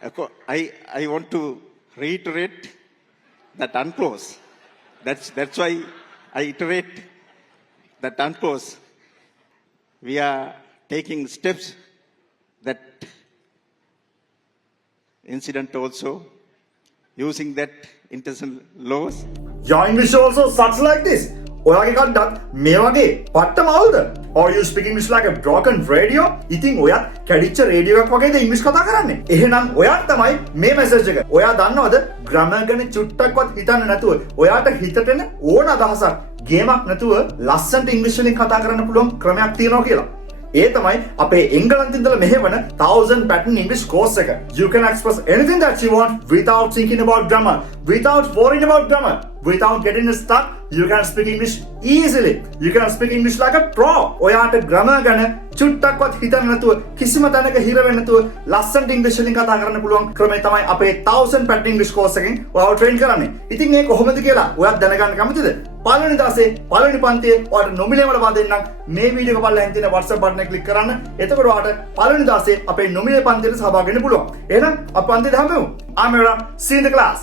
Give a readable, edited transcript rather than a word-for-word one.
I want to reiterate that unclose. That's why I iterate that unclose. We are taking steps that incident also using that international laws. Your English also sucks like this. ඔයාගේ කඩක් මේ වගේ පට්ටම අවුල්ද? Or you speak English like a broken radio? ඉතින් ඔයත් කැඩිච්ච රේඩියෝ එකක් වගේද ඉංග්‍රීසි කතා කරන්නේ? එහෙනම් ඔයාට තමයි මේ මැසේජ් එක. ඔයා දන්නවද ග්‍රැමර් ගැන චුට්ටක්වත් හිතන්නේ නැතුව ඔයාට හිතට එන ඕන අදහසක් ගේමක් නැතුව ලස්සනට ඉංග්‍රීසි වලින් කතා කරන්න පුළුවන් ක්‍රමයක් තියෙනවා කියලා. ඒ තමයි අපේ එංගලන්තේ ඉඳලා මෙහෙවන 1000 pattern English course එක. You can express anything that you want without thinking about grammar, without worrying about grammar, without getting stuck. You can speak English easily. You can speak English like a pro. ඔයාට grammar ගැන චුට්ටක්වත් හිතන්න නැතුව කිසිම තැනක හිර වෙන්නේ නැතුව ලස්සනට ඉංග්‍රීසි වලින් කතා කරන්න පුළුවන් ක්‍රමය තමයි අපේ 1000 pattern English course එකෙන් ඔයාව train කරන්නේ. ඉතින් මේ කොහොමද කියලා ඔයාත් දැනගන්න කැමතිද? පළවෙනි දාසේ පළවෙනි පන්තියේ ඔයාලට නොමිලේම ලබා දෙන්නම්. මේ වීඩියෝ එක බලලා තියෙන WhatsApp button එක click කරන්න. එතකොට ඔයාලට පළවෙනි දාසේ අපේ නොමිලේ පන්තියට සහභාගී වෙන්න පුළුවන්. එහෙනම් අපි පන්තියට හමුවෙමු. I'm Aaron. See you in the class.